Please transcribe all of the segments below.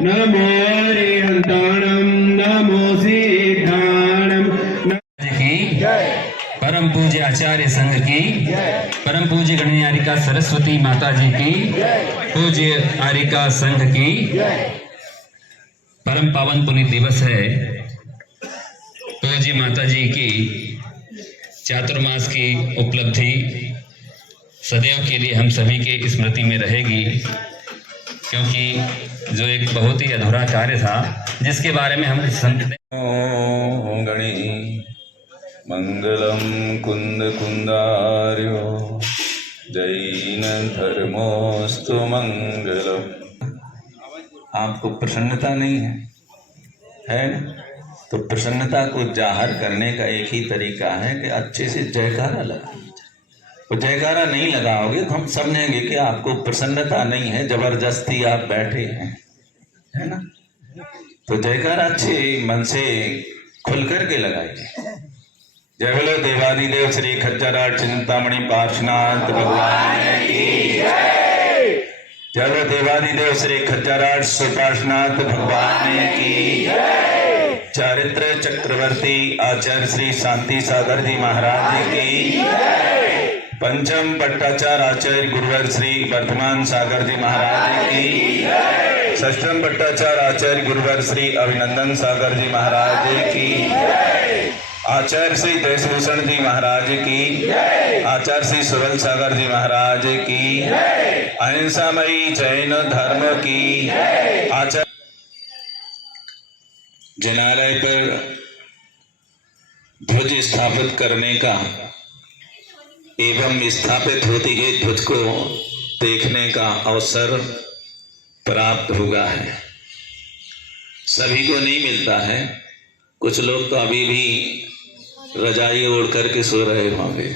नमो हरिहंताणम नमो सिद्धाणम की परम पूज्य आचार्य संघ की परम पूज्य गणयारिका सरस्वती माता जी की पूज्य आरिका संघ की परम पावन पुनीत दिवस है। पूज्य माता जी की चातुर्मास की उपलब्धि सदैव के लिए हम सभी के स्मृति में रहेगी, क्योंकि जो एक बहुत ही अधूरा कार्य था जिसके बारे में हम संत गणे मंगलम कुंद कुंदार्यो जैन धर्मोस्तु मंगलम। आपको प्रसन्नता नहीं है ना? तो प्रसन्नता को जाहिर करने का एक ही तरीका है कि अच्छे से जयकारा लगाओ। तो जयकारा नहीं लगाओगे तो हम समझेंगे कि आपको प्रसन्नता नहीं है, जबरदस्ती आप बैठे हैं, है ना? तो जयकारा अच्छे मन से खुल करके लगाइए। जय बोलो देवादिदेव श्री खच्चर चिंतामणि पार्श्वनाथ भगवान की जय। जय बोलो देवादिदेव श्री खच्चर पार्श्वनाथ भगवान की जय। चारित्र चक्रवर्ती आचार्य श्री शांति सागर जी महाराज की जय। पंचम पट्टाचार्य आचार्य गुरुवर श्री वर्धमान सागर जी महाराज की जय। षष्ठम पट्टाचार्य आचार्य गुरुवर श्री अभिनंदन सागर जी महाराज की जय। आचार्य श्री देशभूषण जी महाराज की, आचार्य श्री सुरल सागर जी महाराज की, अहिंसामयी जैन धर्म की। आचार्य जिनालय पर ध्वज स्थापित करने का एवं स्थापित होती है ध्वज को देखने का अवसर प्राप्त हुआ है। सभी को नहीं मिलता है, कुछ लोग तो अभी भी रजाई ओढ़ करके सो रहे होंगे,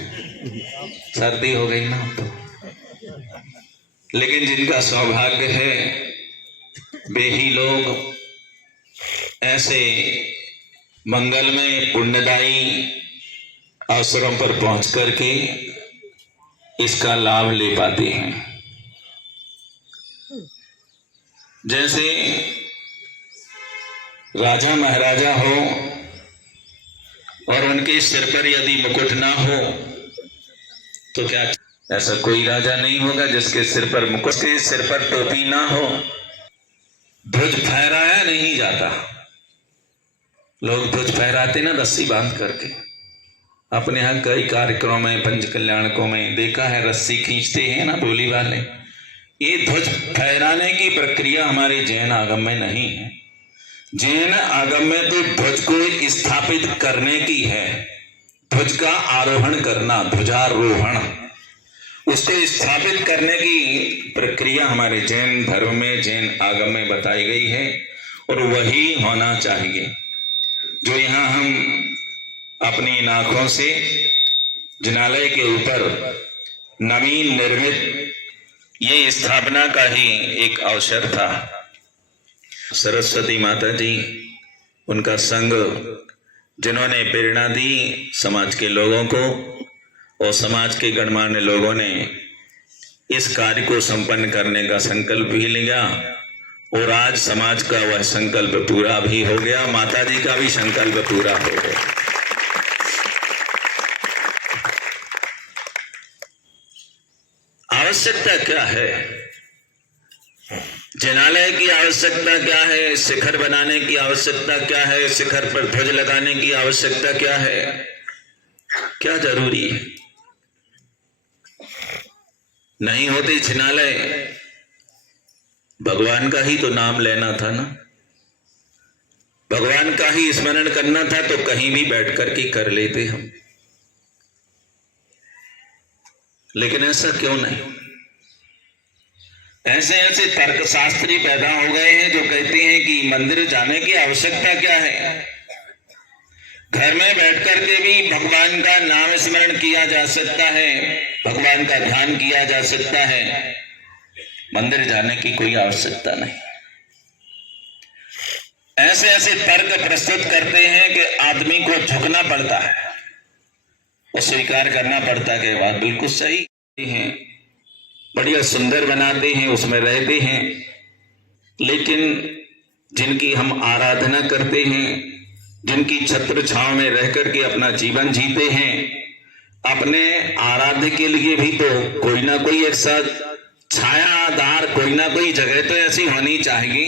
सर्दी हो गई ना तो। लेकिन जिनका सौभाग्य है वे ही लोग ऐसे मंगलमय पुण्यदायी अवसरों पर पहुंच करके इसका लाभ ले पाते हैं। जैसे राजा महाराजा हो और उनके सिर पर यदि मुकुट ना हो तो क्या ऐसा कोई राजा नहीं होगा जिसके सिर पर मुकुट, के सिर पर टोपी ना हो, ध्वज फहराया नहीं जाता। लोग ध्वज फहराते ना रस्सी बांध करके। अपने यहाँ कई कार्यक्रमों में, पंच कल्याणकों में देखा है, रस्सी खींचते हैं ना डोली वाले। ये ध्वज फहराने की प्रक्रिया हमारे जैन आगम में नहीं है। जैन आगम में तो ध्वज को स्थापित करने की है, ध्वज का आरोहण करना, ध्वजारोहण, उसको स्थापित करने की प्रक्रिया हमारे जैन धर्म में, जैन आगम में बताई गई है और वही होना चाहिए। जो यहाँ हम अपनी नाकों से जिनालय के ऊपर नवीन निर्मित ये स्थापना का ही एक अवसर था। सरस्वती माता जी, उनका संग, जिन्होंने प्रेरणा दी समाज के लोगों को, और समाज के गणमान्य लोगों ने इस कार्य को संपन्न करने का संकल्प भी लिया और आज समाज का वह संकल्प पूरा भी हो गया, माता जी का भी संकल्प पूरा हो गया। आवश्यकता क्या है? जिनालय की आवश्यकता क्या है, शिखर बनाने की आवश्यकता क्या है, शिखर पर ध्वज लगाने की आवश्यकता क्या है, क्या जरूरी है? नहीं होते जिनालय, भगवान का ही तो नाम लेना था ना, भगवान का ही स्मरण करना था, तो कहीं भी बैठ कर के कर लेते हम। लेकिन ऐसा क्यों नहीं? ऐसे ऐसे तर्कशास्त्री पैदा हो गए हैं जो कहते हैं कि मंदिर जाने की आवश्यकता क्या है, घर में बैठ कर के भी भगवान का नाम स्मरण किया जा सकता है, भगवान का ध्यान किया जा सकता है, मंदिर जाने की कोई आवश्यकता नहीं। ऐसे ऐसे तर्क प्रस्तुत करते हैं कि आदमी को झुकना पड़ता है और स्वीकार करना पड़ता है कि बात बिल्कुल सही है, बढ़िया सुंदर बनाते हैं, उसमें रहते हैं, लेकिन जिनकी हम आराधना करते हैं, जिनकी छत्र छांव में रह करके अपना जीवन जीते हैं, अपने आराध्य के लिए भी तो कोई ना कोई ऐसा छायादार, कोई ना कोई जगह तो ऐसी होनी चाहिए।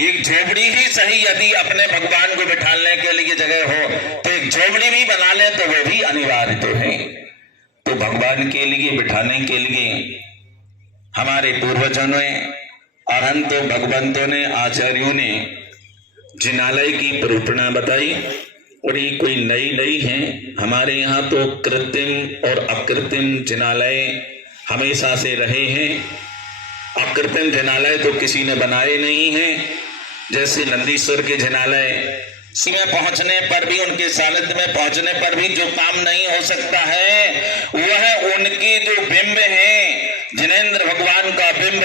एक झोपड़ी ही सही, यदि अपने भगवान को बिठाने के लिए जगह हो तो एक झोपड़ी भी बना ले तो वो भी अनिवार्य तो है। तो भगवान के लिए बिठाने के लिए हमारे पूर्वजों ने, अरहंतों भगवंतों ने, आचार्यों ने जिनालय की प्ररूपणा बताई, और ये कोई नई नहीं है। हमारे यहाँ तो कृत्रिम और अकृत्रिम जिनालय हमेशा से रहे हैं। अकृत्रिम जिनालय तो किसी ने बनाए नहीं हैं, जैसे नंदीश्वर के जिनालय में पहुंचने पर भी, उनके सानिध्य में पहुंचने पर भी जो काम नहीं हो सकता है, वह उनके जो बिंब हैं, जिनेंद्र भगवान का बिंब,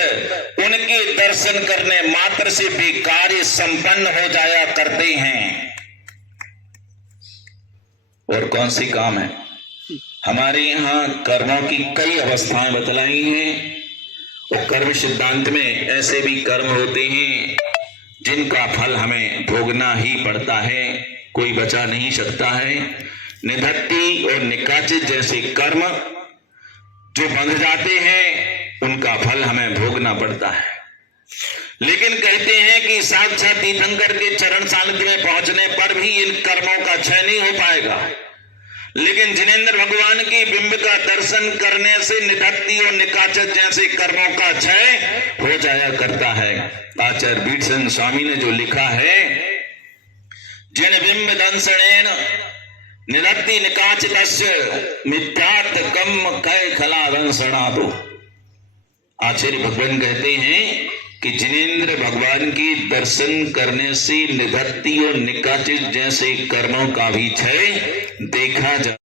उनके दर्शन करने मात्र से भी कार्य संपन्न हो जाया करते हैं। और कौन सी काम है? हमारे यहाँ कर्मों की कई अवस्थाएं बतलाई हैं, और कर्म सिद्धांत में ऐसे भी कर्म होते हैं जिनका फल हमें भोगना ही पड़ता है, कोई बचा नहीं सकता है। निधत्ति और निकाचित जैसे कर्म जो बंध जाते हैं, उनका फल हमें भोगना पड़ता है। लेकिन कहते हैं कि साक्षात तीर्थंकर के चरण सानिध्य में पहुंचने पर भी इन कर्मों का क्षय नहीं हो पाएगा, लेकिन जिनेंद्र भगवान की बिंब का दर्शन करने से निधत्ति और निकाचत जैसे कर्मों का क्षय हो जाया करता है। आचार्य बीटसन स्वामी ने जो लिखा है, जिन बिंब दंसनेन निधत्ति निकाचितस्य मिथ्यार्थ कम कै खला दंसनातो। आचार्य भगवान कहते हैं कि जिनेंद्र भगवान की दर्शन करने से निधत्ति और निकाचित जैसे कर्मों का भी क्षय देखा जा